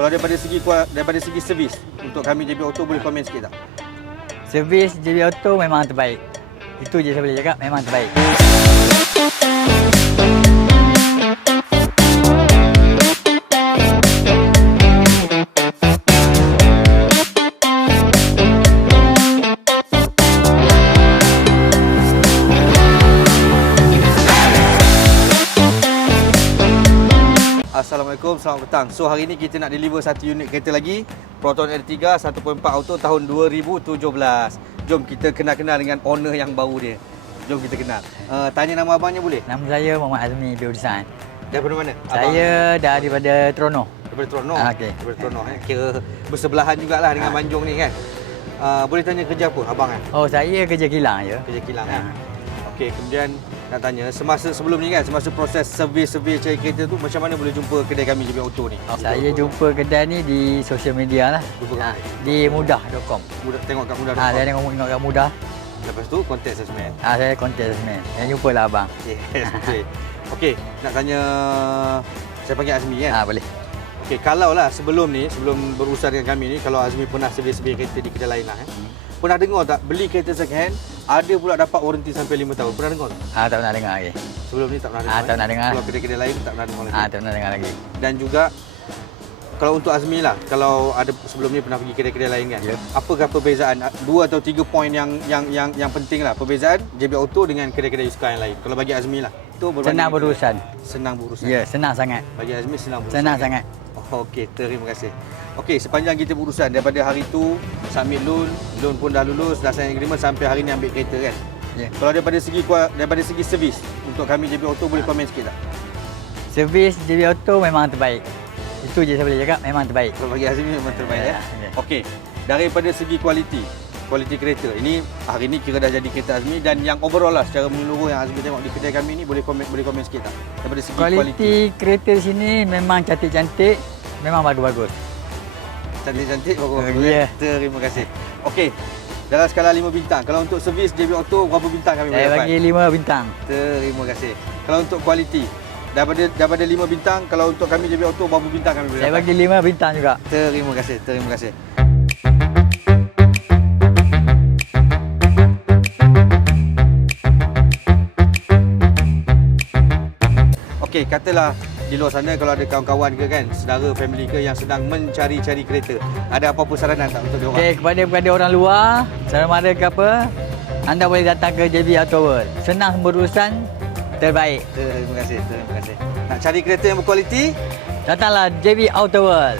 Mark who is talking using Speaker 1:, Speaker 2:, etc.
Speaker 1: Kalau daripada segi daripada segi servis untuk kami JB Auto boleh komen sikit tak?
Speaker 2: Servis JB Auto memang terbaik. Itu je saya boleh cakap memang terbaik.
Speaker 1: Assalamualaikum, selamat petang. So hari ni kita nak deliver satu unit kereta lagi Proton R3 1.4 Auto tahun 2017 Jom kita kenal-kenal dengan owner yang baru dia Jom kita kenal uh, Tanya nama abangnya boleh?
Speaker 2: Nama saya Muhammad Azmi bin Design.
Speaker 1: Daripada mana?
Speaker 2: Saya daripada Trono.
Speaker 1: Daripada Trono
Speaker 2: Ah, okey.
Speaker 1: Daripada Trono eh. Kira bersebelahan jugalah dengan
Speaker 2: Ah.
Speaker 1: Manjung ni kan uh, Boleh tanya kerja apa abang kan?
Speaker 2: Oh, saya kerja kilang je.
Speaker 1: Kerja kilang
Speaker 2: Ah.
Speaker 1: kan? Okey, kemudian nak tanya semasa sebelum ni kan semasa proses servis-servis cari kereta tu macam mana boleh jumpa kedai kami JB Auto ni?
Speaker 2: Saya jumpa kedai ni di sosial media lah.
Speaker 1: Jumpa
Speaker 2: Ha, di mudah.com.
Speaker 1: Mudah tengok kat mudah.
Speaker 2: Ha, saya tengok tengok kat mudah.
Speaker 1: Lepas tu kontak assessment.
Speaker 2: Ha, saya kontak semen. Saya jumpa lah abang.
Speaker 1: Yes, betul. Okey, nak tanya saya panggil Azmi kan.
Speaker 2: Ha, boleh.
Speaker 1: Okey, kalau lah sebelum ni, sebelum berurusan dengan kami ni, kalau Azmi pernah servis-servis kereta di kedai lain lah eh. Pernah dengar tak beli kereta second hand, ada pula dapat warranty sampai 5 tahun. Pernah dengar tak?
Speaker 2: Ha, tak pernah dengar lagi.
Speaker 1: Sebelum ni tak pernah
Speaker 2: Ah,
Speaker 1: dengar.
Speaker 2: tak pernah dengar.
Speaker 1: Kalau kedai-kedai lain tak pernah dengar lagi.
Speaker 2: Ha, tak pernah dengar lagi.
Speaker 1: Dan juga kalau untuk Azmi lah, kalau ada sebelum ni pernah pergi kedai-kedai lain kan,
Speaker 2: Ya.
Speaker 1: apakah perbezaan dua atau tiga poin yang yang yang yang penting lah perbezaan JB Auto dengan kedai-kedai Yuska yang lain. Kalau bagi Azmi lah, tu berbanding
Speaker 2: Senang berurusan.
Speaker 1: Senang berurusan.
Speaker 2: Ya, senang sangat.
Speaker 1: Bagi Azmi senang berurusan.
Speaker 2: Senang
Speaker 1: kan?
Speaker 2: sangat.
Speaker 1: Oh, Okey, terima kasih. Okey, sepanjang kita berurusan daripada hari tu submit loan, loan pun dah lulus, dah sign agreement sampai hari ni ambil kereta kan.
Speaker 2: Ya.
Speaker 1: Kalau daripada segi daripada segi servis untuk kami JB Auto boleh komen sikit tak?
Speaker 2: Servis JB Auto memang terbaik. Itu je saya boleh cakap memang terbaik.
Speaker 1: Kalau bagi Azmi memang terbaik ya.
Speaker 2: Ya, ya.
Speaker 1: Okey, daripada segi kualiti, kualiti kereta. Ini hari ni kira dah jadi kereta Azmi dan yang overall lah secara menyeluruh yang Azmi tengok di kedai kami ni boleh komen boleh komen sikit tak? Daripada segi kualiti.
Speaker 2: Kualiti kereta sini memang cantik-cantik, memang bagus-bagus.
Speaker 1: Cantik-cantik baru.
Speaker 2: Oh,
Speaker 1: boleh.
Speaker 2: ya.
Speaker 1: Terima kasih. Okey. Dalam skala 5 bintang. Kalau untuk servis JB Auto berapa bintang kami boleh
Speaker 2: Saya
Speaker 1: dapat?
Speaker 2: bagi 5 bintang.
Speaker 1: Terima kasih. Kalau untuk kualiti daripada daripada 5 bintang, kalau untuk kami JB Auto berapa bintang kami boleh
Speaker 2: Saya
Speaker 1: dapat?
Speaker 2: bagi 5 bintang juga.
Speaker 1: Terima kasih. Terima kasih. Okey, katalah di luar sana kalau ada kawan-kawan ke kan, saudara, family ke yang sedang mencari-cari kereta, ada apa-apa saranan tak untuk dia orang?
Speaker 2: Okey, kepada kepada orang luar, sama ada ke apa, anda boleh datang ke JB Auto World. Senang berurusan, terbaik.
Speaker 1: Terima kasih, terima kasih. Nak cari kereta yang berkualiti?
Speaker 2: Datanglah JB Auto World.